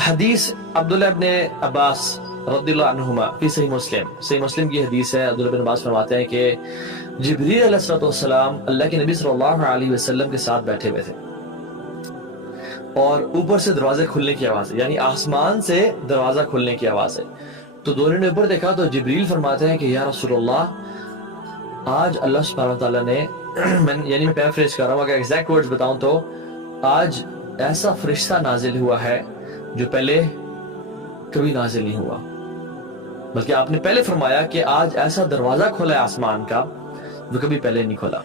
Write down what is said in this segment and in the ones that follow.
حدیث عبداللہ ابن عباس رضی اللہ عنہما فی صحیح مسلم کی حدیث ہے. عبداللہ بن عباس فرماتے ہیں کہ جبریل علیہ السلام اللہ کے نبی صلی اللہ علیہ وسلم کے ساتھ بیٹھے ہوئے تھے اور اوپر سے دروازے کھلنے کی آواز ہے، یعنی آسمان سے دروازہ کھلنے کی آواز ہے. تو دونوں نے اوپر دیکھا تو جبریل فرماتے ہیں کہ یا رسول اللہ، آج اللہ سبحانہ وتعالیٰ نے یعنی میں پیرافریز کر رہا ہوں، اگر ایگزیکٹ ورڈز بتاؤں تو آج ایسا فرشتہ نازل ہوا ہے جو پہلے کبھی نازل نہیں ہوا. بلکہ آپ نے پہلے فرمایا کہ آج ایسا دروازہ کھولا ہے آسمان کا جو کبھی پہلے نہیں کھولا.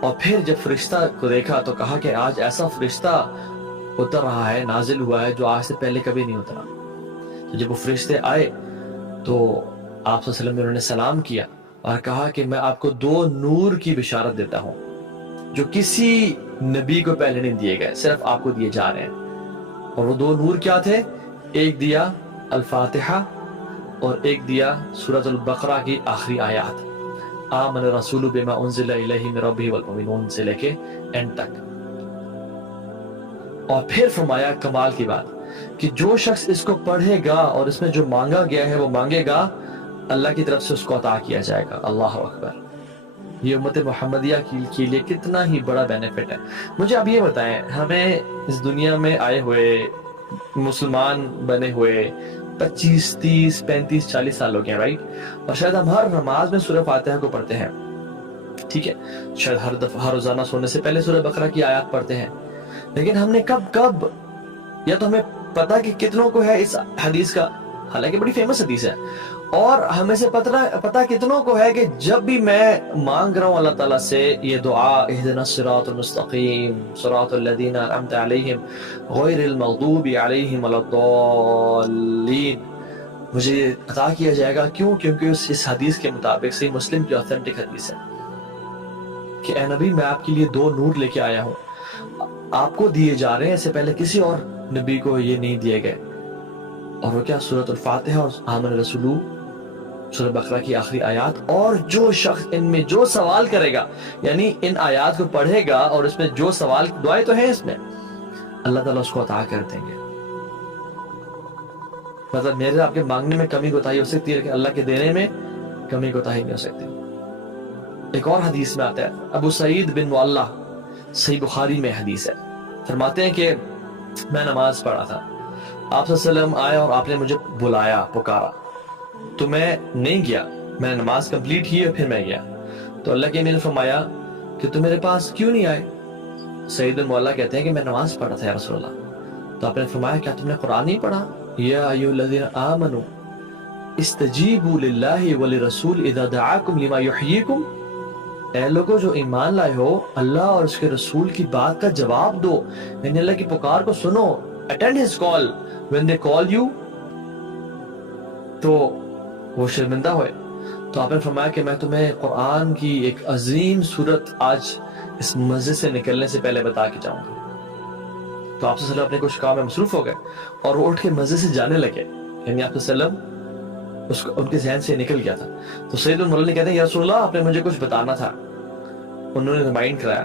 اور پھر جب فرشتہ کو دیکھا تو کہا کہ آج ایسا فرشتہ اتر رہا ہے، نازل ہوا ہے جو آج سے پہلے کبھی نہیں اترا. تو جب وہ فرشتے آئے تو آپ صلی اللہ علیہ وسلم نے انہوں نے سلام کیا اور کہا کہ میں آپ کو 2 نور کی بشارت دیتا ہوں جو کسی نبی کو پہلے نہیں دیے گئے، صرف آپ کو دیے جا رہے ہیں. اور وہ 2 نور کیا تھے؟ ایک دیا الفاتحہ اور ایک دیا سورۃ البقرہ کی آخری آیات، آمن الرسول بما انزل الیہ من ربہ والمؤمنون سے لے کے اینڈ تک. اور پھر فرمایا کمال کی بات کہ جو شخص اس کو پڑھے گا اور اس میں جو مانگا گیا ہے وہ مانگے گا، اللہ کی طرف سے اس کو عطا کیا جائے گا. اللہ اکبر. یہ امت محمدیہ کے لیے کتنا ہی بڑا بینیفٹ ہے. مجھے آپ یہ بتائیں، ہمیں اس دنیا میں آئے ہوئے مسلمان بنے ہوئے 25 30 35 40 سال ہو گئے ہیں، رائٹ؟ اور شاید ہم ہر نماز میں سورہ فاتحہ کو پڑھتے ہیں، ٹھیک ہے؟ شاید ہر روزانہ سونے سے پہلے سورہ بقرہ کی آیات پڑھتے ہیں. لیکن ہم نے کب یا تو ہمیں پتا کہ کتنوں کو ہے اس حدیث کا، حالانکہ بڑی فیمس حدیث ہے، اور ہمیں سے پتا کتنوں کو ہے کہ جب بھی میں مانگ رہا ہوں اللہ تعالیٰ سے یہ دعا اہدنا الصراط المستقیم صراط الذین انعمت علیہم غیر المغضوب علیہم ولا الضالین، مجھے عطا کیا جائے گا. کیوں؟ کیونکہ اس حدیث کے مطابق صحیح مسلم کی آتھینٹک حدیث ہے کہ اے نبی میں آپ کے لیے 2 نور لے کے آیا ہوں، آپ کو دیے جا رہے ہیں، اس سے پہلے کسی اور نبی کو یہ نہیں دیے گئے. اور وہ کیا؟ سورۃ الفاتحہ اور آمن الرسول، سورہ بقرہ کی آخری آیات. اور جو شخص ان میں جو سوال کرے گا، یعنی ان آیات کو پڑھے گا اور اس میں جو سوال، دعائیں تو ہیں اس میں، اللہ تعالیٰ اس کو عطا کر دیں گے. مطلب میرے آپ کے مانگنے میں کمی کوتاہی ہو سکتی ہے لیکن اللہ کے دینے میں کمی کوتاہی نہیں ہو سکتی. ایک اور حدیث میں آتا ہے، ابو سعید بن معلہ، صحیح بخاری میں حدیث ہے، فرماتے ہیں کہ میں نماز پڑھا تھا، آپ صلی اللہ علیہ وسلم آئے اور آپ نے مجھے بلایا، پکارا، تو میں نہیں گیا، میں نے نماز کمپلیٹ کی اور پھر میں گیا. تو اللہ کے امین نے فرمایا کہ تم میرے پاس کیوں نہیں آئے؟ سعید بن معلہ کہتے ہیں کہ میں نماز پڑھا تھا یا رسول اللہ. تو آپ نے فرمایا کیا تم نے قرآن نہیں پڑھا؟ یا ایھا الذین آمنوا استجیبوا للہ وللرسول اذا دعاکم لما یحییکم، اے لوگوں جو ایمان لائے ہو، اللہ اور اس کے رسول کی بات کا جواب دو، یعنی اللہ کی پکار کو سنو، attend his call when they call you. تو وہ شرمندہ ہوئے. تو آپ نے فرمایا کہ میں تمہیں قرآن کی ایک عظیم صورت آج اس مسجد سے نکلنے سے پہلے بتا کے جاؤں گا. تو آپ صلی اللہ علیہ وسلم اپنے کچھ کام میں مصروف ہو گئے اور وہ اٹھ کے مسجد سے جانے لگے، یعنی آپ صلی اللہ علیہ وسلم ان کے ذہن سے نکل گیا تھا. تو سید المولہ نے کہتے ہیں یا رسول اللہ آپ نے مجھے کچھ بتانا تھا. انہوں نے ریمائنڈ کرایا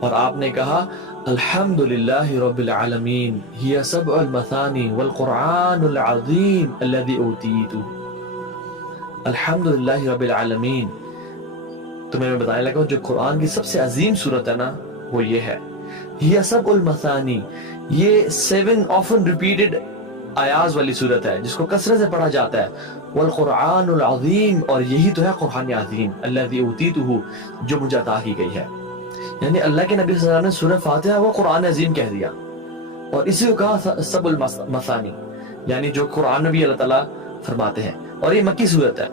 اور آپ نے کہا الحمدللہ رب العالمین ہی سبع المثانی والقرآن العظیم الذی اوتیت. الحمدللہ رب العالمین، تو میں بتانے لگا جو قرآن کی سب سے عظیم صورت ہے نا وہ یہ ہے، ہی سبع المثانی، یہ 7 often repeated آیاز والی صورت ہے جس کو کثرت سے پڑھا جاتا ہے. والقرآن العظیم، اور یہی تو ہے قرآن عظیم، الذی اوتیتہ، جو مجھے عطا کی گئی ہے. یعنی اللہ کے نبی صلی اللہ علیہ وسلم نے سورہ فاتحہ وہ قرآن عظیم کہہ دیا اور اسی کو کہا سبع المثانی، یعنی جو قرآن میں بھی اللہ تعالیٰ فرماتے ہیں. اور یہ مکی صورت ہے.